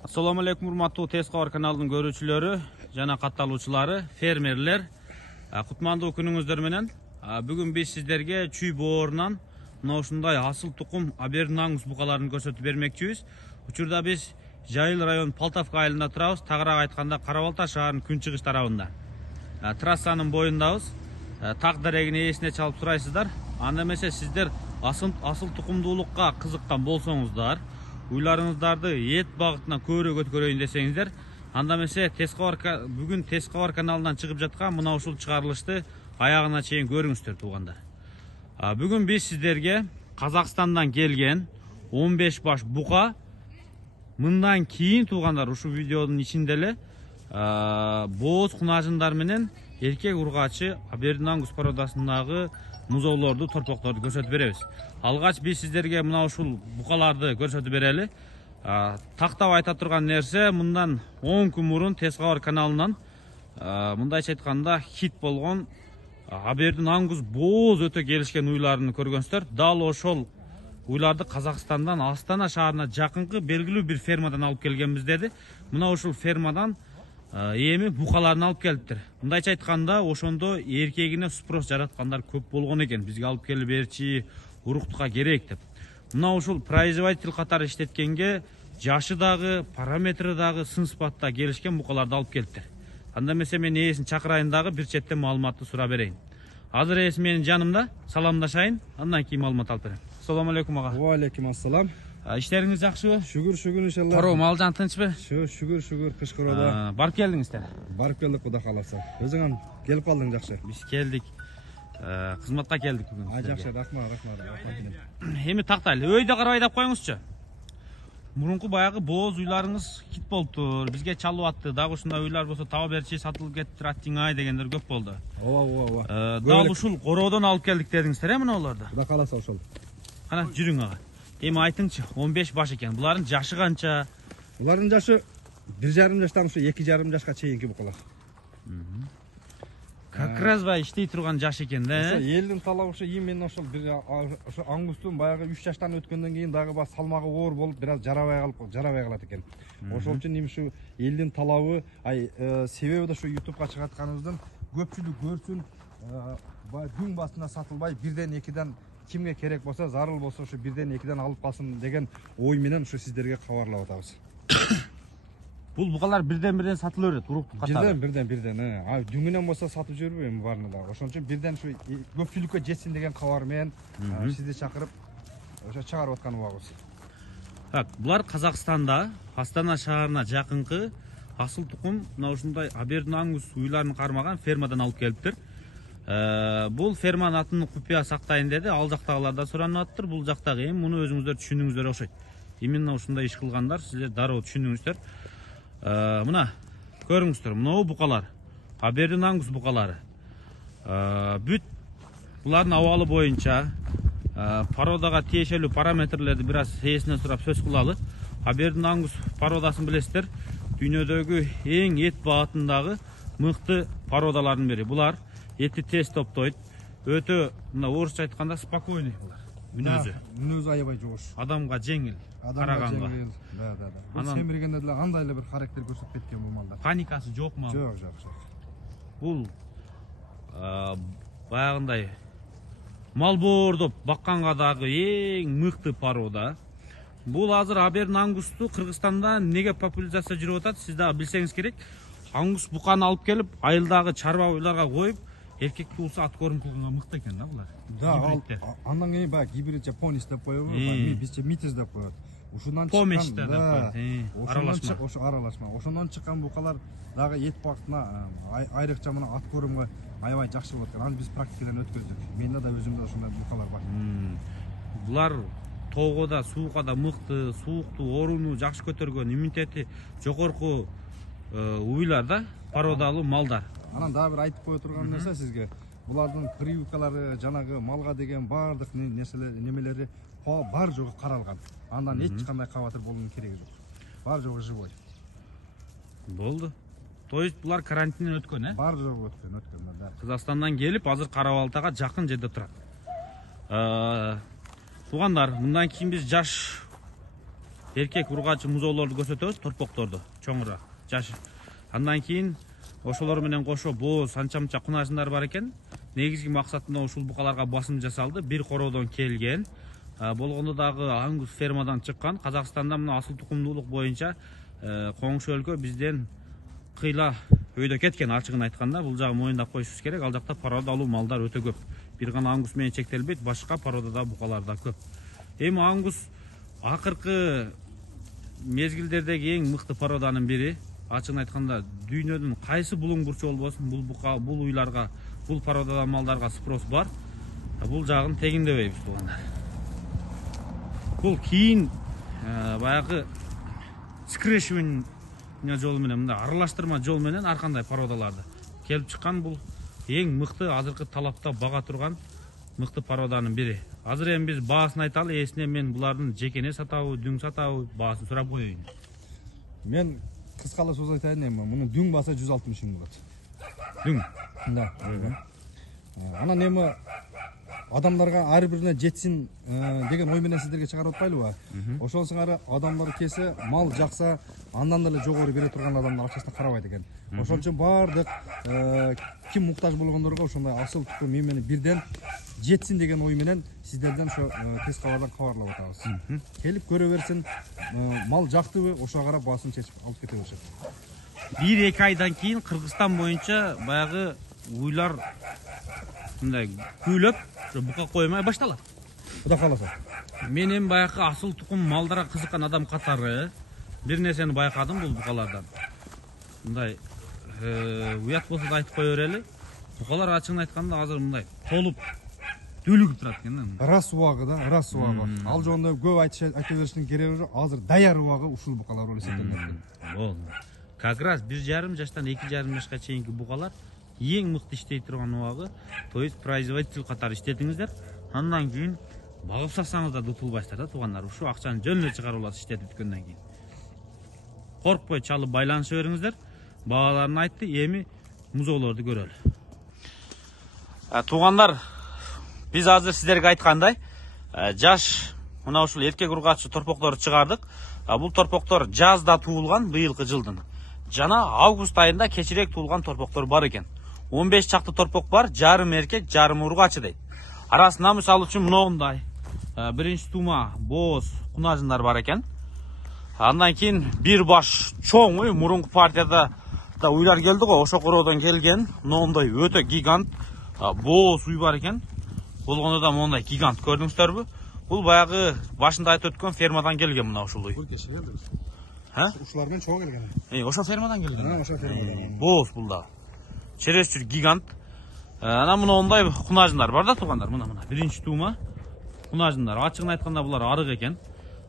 Assalamu alaikum урматтуу Тескабар каналынын көрүүчүлөрү жана катталуучулары, фермерлер. Кутмандуу күнүңүздөр менен. Бүгүн биз сиздерге чүй боорунан мына ушундай асыл тукум Абердин Аңгус букаларын көрсөтүп бермекчибиз. Учурда биз Жайыл район Палтавка айылында турабыз, тагыраак айтканда Карабалта шаарынын күнчыгыш тарабында. Трассанын боюндабыз. Так дарегин ээсине чалып сурайсыздар. Анда эмесе сиздер асыл тукумдуулукка кызыккан болсоңуздар, уйларыңыздарды эт багытына көбүрөөк өткөрөйүн десеңиздер, анда эмесе бүгүн Тескабар каналынан чыгып жаткан мына ушул чыгарылышты аягына чейин көрүңүздөр туугандар. Бүгүн биз сиздерге Казакстандан келген 15 баш бука, мындан кийин туугандар ушул видеонун ичинде эле бооз кунажындар менен эркек ургачы Абердин Аңгус породасындагы музоолорду, торпокторду көрсөтүп беребиз. Алгач биз сиздерге мына ушул букаларды көрсөтүп берели. Тактап айта турган нерсе, мындан 10 күн мурун Тескабар каналынан мындайча айтканда хит болгон Абердин Аңгус бооз өтө келишкен уйларын көргөнсүздөр. Дал ошол уйларды Казакстандан Астана шаарына жакынкы белгилүү бир фермадан алып келгенбиз деди. Мына ушул фермадан эми букаларын алып келиптир. Мындайча айтканда, ошондо эркегине спрос жараткандар көп болгон экен. Бизге алып келип берчи, уруктукка керек деп. Мына ушул производитель катары иштеткенге жашы дагы, параметри дагы, сын сыпатта келишкен букаларды алып келиптир. Анда эмесе мен ээсин чакырайын дагы бир четтен маалыматты сурап берейин. Азыр ээси менин жанымда, саламдашайын, андан кийин маалымат алып берем. Assalamu alaikum ага. Wa alaikum assalam. Иштериңиз жакшыбы? Шүгүр иншалла. Короо малжан тынчпы? Шүгүр кышкыроодо. Барып келдиңиздер. Барып келдик, Кудай кааласа. Өзүң келип калдың жакшы. Биз келдик. Кызматка келдик бүгүн. Жакшы, рахмат. Эми тактайлы, өйдө карабай деп коюңузчу. Мурунку баягы бооз уйларыңыз хит болуптур. Бизге чалып атты. Дагы ушундай уйлар болсо таба берчи, сатылып кетиптир, аттиңай дегендер көп болду. Ооба. Дал ушул короодон алып келдик дедиңиздер, мына олорду. Кудай кааласа ошол. Кана жүрүң ага. Эми айтыңчы, 15 баш экен. Булардын жашы канча? Булардын жашы 1,5 жаштан ушу 2,5 жашка чейинки букалар. Как раз бай иштей турган жаш экен да. Ошо элдин талабы ушу именно ошол ошо аңгустун баягы 3 жаштан өткөндөн кийин дагы бас салмагы оор болуп, бир аз жарабай калат экен. Ошол үчүн эми ушу элдин талабы, себеби да ушу YouTubeга чыгатканыбыздын көпчүлүк көрсүн, күн басына сатылбай, бирден экиден кимге керек болсо, зарыл болсо ушу бирден экиден алып калсын деген ой менен ушу сиздерге кабарлап атабыз. Бул букалар бирден сатылып берет, уруктук катары. Бирден. Дүңүнөн болсо сатып жүрбөй эми баарына дагы. Ошон үчүн бирден ушу көпчүлүккө жетсин деген кабар менен сизди чакырып ошо чыгарып аткан убагыбыз. Так, булар Казакстанда, Астана шаарына жакынкы асыл тукум мына ушундай Абердин Аңгус уйларын кармаган фермадан алып келиптир. Бул ферманын атын купуя сактайын деди. Ал жактагылар да суранып аттыр. Бул жактагы эми муну өзүңүздөр түшүнүңүздөр окшойт. Именно ушундай иш кылгандар сиздер дароо түшүнүңүздөр. Мына көрүңүздөр, мына букалар Абердин Аңгус букалары. Бүт булардын абалы боюнча породага тиешелүү параметрлерди бир аз ээсине сурап сөз кылалы. Абердин Аңгус породасын билесиздер, дүйнөдөгү эң эт багытындагы мыкты породалардын бири. Булар эти тез топтойт. Өтө мына орусча айтканда спокойный булар. Мүнөзү аябай жоош. Адамга жеңил, караганга. Да. Бул семиргенде деле андай эле бир характер көрсөтүп кеткен бул малдар. Паникасы жокму? Жок. Бул баягындай мал боордоп бакканга дагы эң мыкты порода. Бул азыр Абердин Аңгусту Кыргызстанда неге популяризация жүрүп атат, сиз дагы билсеңиз керек. Аңгус буканы алып келип, айылдагы чарба уйларга коюп, эркекти болсо ат көрүм кылганга мыкты экен да булар. Да, андан кийин баягы гибрид Japonis деп коебу, бизче Mites деп коет. Ушундан чыккан, аралашма. Ошондон чыккан букалар дагы эт багытына айрыкча мына ат көрүмгө аябай жакшы болот экен. Аны биз практикадан өткөздүк. Менде да өзүмдө ошондой букалар бар. Булар тоого да, суукка да мыкты, суукту, ооруну жакшы көтөргөн, иммунитети жогорку уйлар да, породалуу малдар. Анан дагы бир айтып кое турган нерсе сизге. Булардын прививкалары, жанагы малга деген баардык немелери бар жогу каралган. Андан эч кандай кабатыр болуунун кереги жок. Бар жогу живой. Болду. То есть булар карантинден өткөн, Бар жогу өткөн, да. Казакстандан келип, азыр Карабалтага жакын жерде турат. Туугандар, мындан кийин биз жаш эркек ургачы музоолорду көрсөтөбүз, торпокторду, чоңураак, жаш. Андан кийин ошолор менен кошо бооз, анча-мынча кунажындар бар экен. Негизги максатында ушул букаларга басым жасалды. Бир короодон келген. Болгондо дагы ангус фермадан чыккан. Казакстанда мына асыл тукумдуулук боюнча коңшу өлкө бизден кыйла өйдө кеткен, ачыгын айтканда. Бул жагы моюндап коюшубуз керек. Ал жакта породалуу малдар өтө көп. Бир гана ангус менен чектелбейт, башка породада букалар да көп. Эми ангус акыркы мезгилдердеги эң мыкты породанын бири. Ачыгын айтканда дүйнөдүн кайсы булуң бурчу болбосун, бул уйларга, бул породадан малдарга спрос бар. Бул жагын тегиндебейбиз туугандар. Бул кийин баягы скрешивание жолу менен, мындай аралаштырма жол менен ар кандай породаларды келип чыккан. Бул эң мыкты, азыркы талапта бага турган мыкты породанын бири. Азыр эми биз баасын айталы, эсине мен булардын жекене сатабы, дүң сатабы, баасын сурап коеюн. Мен кыскалуу сөз айтайын эми, мунун дүң баса 160 миң болот. Дүң. Да. Анан эми адамдарга ар бирине жетсин деген ой менен сиздерге чыгарып атпайлыбы? Ошол сыңары адамдар кесе мал жакса, андан деле жогору бере турган адамдар акчасына карабайт экен. Ошон үчүн баардык ким муктаж болгондорго ошондой асыл тукум эмени бирден жетсин деген ой менен сиздерден ошо тез кабардан кабарлап атабыз. Келип көрө берсин, мал жактыбы, ошого карап баасын чечип алып кете беришет. 1-2 айдан кийин Кыргызстан боюнча баягы уйлар мындай күйлөп, бука коймай башталат. Кудай кааласа. Мен эми баягы асыл тукум малдарга кызыккан адам катары бир нерсени байкадым бул букалардан. Мындай уят болсо да айтып кое берели. Букалар ачыгын айтканда азыр мындай толуп дөлүгүп турат экен. Рас убагы да, рас убагы. Ал жөнүндө көп айта бериштин кереги жок. Азыр даяр убагы ушул букалар болуп эсептелет. Болду. Как раз 1,5 жаштан 2,5 жашка чейинки букалар ең мыкты иштей турган убагы. То есть производитель катары иштетиңиздер. Андан кийин багып сатсаңыздар да утулбайсыздар да туугандар. Ушу акчаны жөн эле чыгарып аласыз иштетип бүткөндөн кийин. Коркпой чалып байланыша бериңиздер. Бааларын айтты, эми музоолорду көрөлү. Туугандар, биз азыр сиздерге айткандай, жаш мына ушул эркек ургачы торпокторду чыгардык. Бул торпоктор жазда туулган, быйылкы жылдын. Жана август айында кечирээк туулган торпоктор бар экен. 15 чакты торпок бар, жарым эркек, жарым ургачы дейт. Арасында мисалы үчүн мындай биринчи тума, бооз, кунажындар бар экен. Андан кийин бир баш чоң уй, мурунку партияда да уйлар келди го, ошо короодон келген. Мындай өтө гигант бооз уй бар экен. Болгондо да мындай гигант көрдүңүздөрбү? Бул баягы башында айтып өткөн фермадан келген мына ушул уй. Ушулардан чоң келген. Ошо фермадан келген. Мына ошо фермадан. Бооз бул да. Чересчур гигант. Анан мындай кунажындар бар да туугандар, мына биринчи тума кунажындар. Ачыгын айтканда булар арык экен.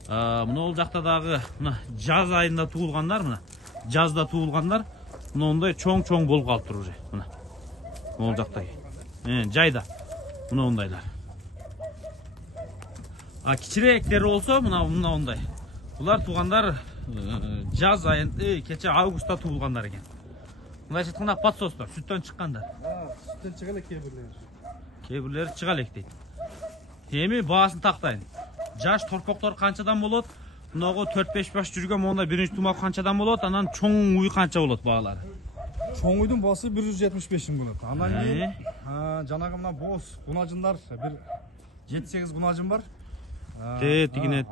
Мына ол жакта дагы мына жаз айында туулгандар, мына жазда туулгандар мындай чоң болуп калыптыр уже. Мына ол жакта. Жайда мынандайлар. Кичирээктери болсо мына мындай. Булар туугандар жаз айында, кече августта туулгандар экен. Мындайча айтканда подсостор, сүттөн чыккандар. Сүттөн чыга элек кейбирлери. Кейбирлери чыга элек дейт. Эми баасын тактайын. Жаш торпоктор канчадан болот? Мынагы 4-5 баш жүргөн монда биринчи тума канчадан болот? Анан чоң уй канча болот баалары? Чоң уйдун баасы 175 миң болот. Анан кийин жанагы мына бооз кунажындар бир 7-8 кунажын бар. Тигине.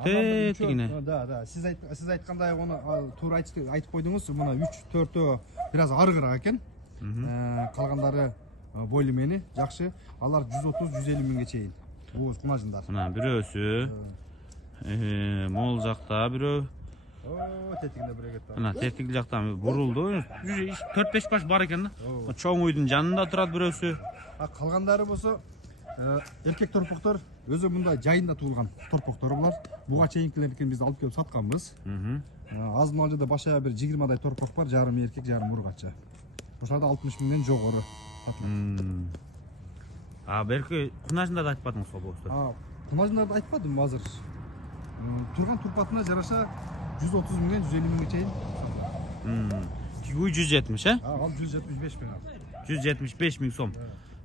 Да. Сиз айткандай аны туура айтып койдуңуз. Мына 3-4 бираз арыгыраак экен. Калгандары бойлу мени жакшы. Алар 130-150 миңге чейин. Бооз кунажындар. Мына бирөөсү мол жакта бирөө. Тетигинде бирөө кетти. Мына тетиги жактан бурулду. 4-5 баш бар экен да. Чоң уйдун жанында турат бирөөсү. Калгандары болсо эркек торпоктор өзү мындай жайында туулган торпоктор булар. Буга чейинкилердикин биз алып келип сатканбыз. Азын алжада башая бир 20дай торпок бар, жарым эркек, жарым ургачы. Ошоларда 60 миңден жогору сатылат. Берки кунажында да айтпадыңыз го бооздор. Кунажындарды айтпадым азыр. Турган турпатына жараша 130 миңден 150 миңге чейин. Уй 170, Ал 175 миң. 175 миң сом.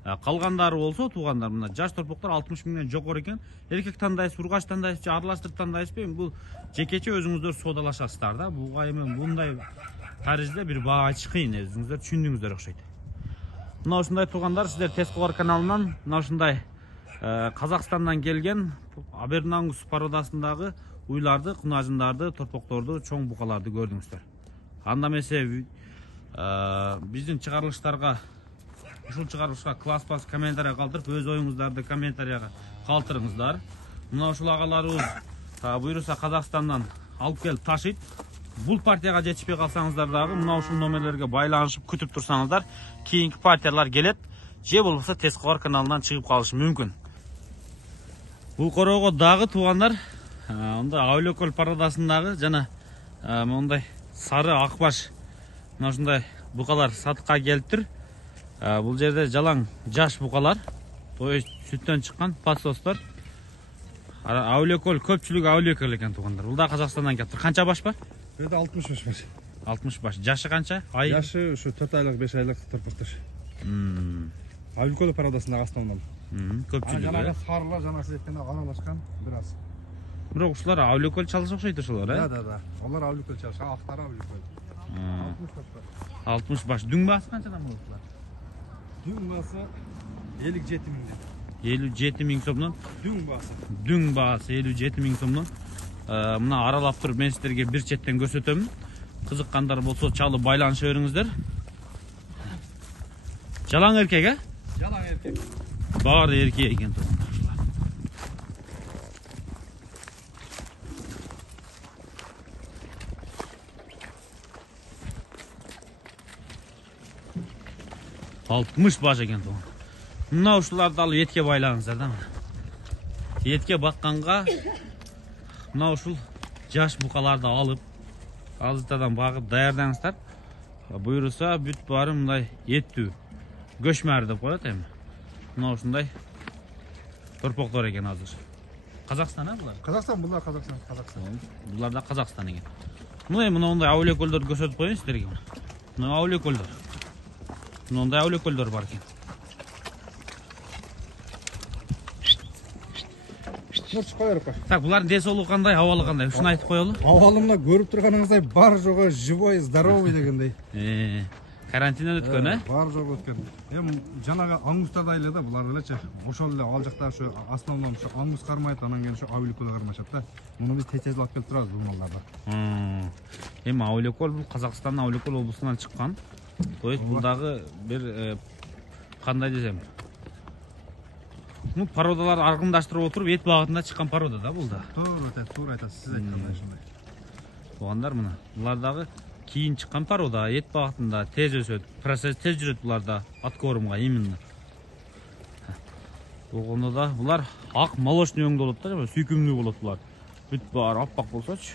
Калгандары болсо туугандар мына жаш торпоктор 60 миңден жогору экен. Эркек тандайсыз, ургач тандайсыз же аралаштырып тандайсызбы? Бул жекече өзүңүздөр соодалашасыздар да. Буга эми мындай таризде бир баа айтыш кыйын, өзүңүздөр түшүндүңүздөр окшойт. Мына ушундай туугандар, сиздер Тескогор каналынан мына ушундай Казакстандан келген Абердин ангус породасындагы уйларды, кунажындарды, торпокторду, чоң букаларды көрдүңүздөр. Анда эмесе биздин чыгарылыштарга, ушул чыгарылышка класс комментарий калтырып, өз оюңуздарды комментарийга калтырыңыздар. Мына ушул агаларыбыз буйруса Казакстандан алып келип ташыйт. Бул партияга жетишпей калсаңыздар дагы мына ушул номерлерге байланышып күтүп турсаңыздар, кийинки партиялар келет, же болбосо Тескогор каналынан чыгып калышы мүмкүн. Бул короого дагы туугандар, мындай Авлекөл породасындагы жана мындай сары акбаш мына ушундай букалар сатыкка келиптир. Бул жерде жалаң жаш букалар, то есть сүттөн чыккан подсостор. Авлекөл көпчүлүгү Авлекөл экен туугандар. Бул да Казакстандан келиптир. Канча баш бар? Бүйде 65 баш. 60 баш. Жашы канча? Ай? Жашы ушу 4 айлык, 5 айлык торпоктор. Авлекөл породасындагы основном. Көпчүлүгү. Жанагы сарыла, жана сиз айткандай аралашкан бир аз. Бирок ушулар Авлекөл чалыш окшойт ушулар, Да. Олар Авлекөл чалыш, актары Авлекөл. 60 баш. Дүң баасы канчадан болот булар? Дүң баасы 57 миңден. 57 миң сомдон. Дүң баасы 57 миң сомдон. Мына аралап туруп мен сиздерге бир четтен көрсөтөмүн. Кызыккандар болсо чалып байланыша бериңиздер. Жалаң эркек, Жалаң эркек. Баары эркек экен туугандар ушулар. Алтмыш баш экен туугандар. Мына ушуларды алып этке байлаңыздар да. Этке бакканга мына ушул жаш букаларды алып, азыртадан багып даярдаңыздар. Буйруса бүт баары мындай эттүү, көчмөр деп коет эми. Мына ушундай торпоктор экен азыр. Казакстан булар? Казакстан, булар Казакстан. Булар да Казакстан экен. Мына мындай Авлекөлдөрдү көрсөтүп коеюн сиздерге. Мына Авлекөлдөр. Мындай Авлекөлдөр бар экен. Так, булардын ден соолугу кандай, абалы кандай? Ушуну айтып коелу. Абалы мына көрүп турганыңыздай бар жогу живой, здоровый дегендей. Карантинден өткөн, Бар жогу өткөн. Эми жанагы аңгустарда эле да, булар элечи. Ошол эле ал жакта ушу основном ушу аңгус кармайт, анан кийин ушу Авлекөл кармашат да. Муну биз течезип алып келип турабыз бул малдарды. Эми Авлекөл бул Казакстандын Авлекөл облусунан чыккан. То есть бул дагы бир кандай десем, ну породалар аргымдаштырып отуруп эт багытында чыккан порода да бул да. Туура айтасыз, сиз айткандай ошондой. Туугандар мына, булар дагы кийин чыккан порода, эт багытында тез өсөт, процесс тез жүрөт буларда, откормга именно. Болгондо да булар ак молочный өңдө болот да, сүйкүмдүү болот булар. Бүт баары аппак болсочу.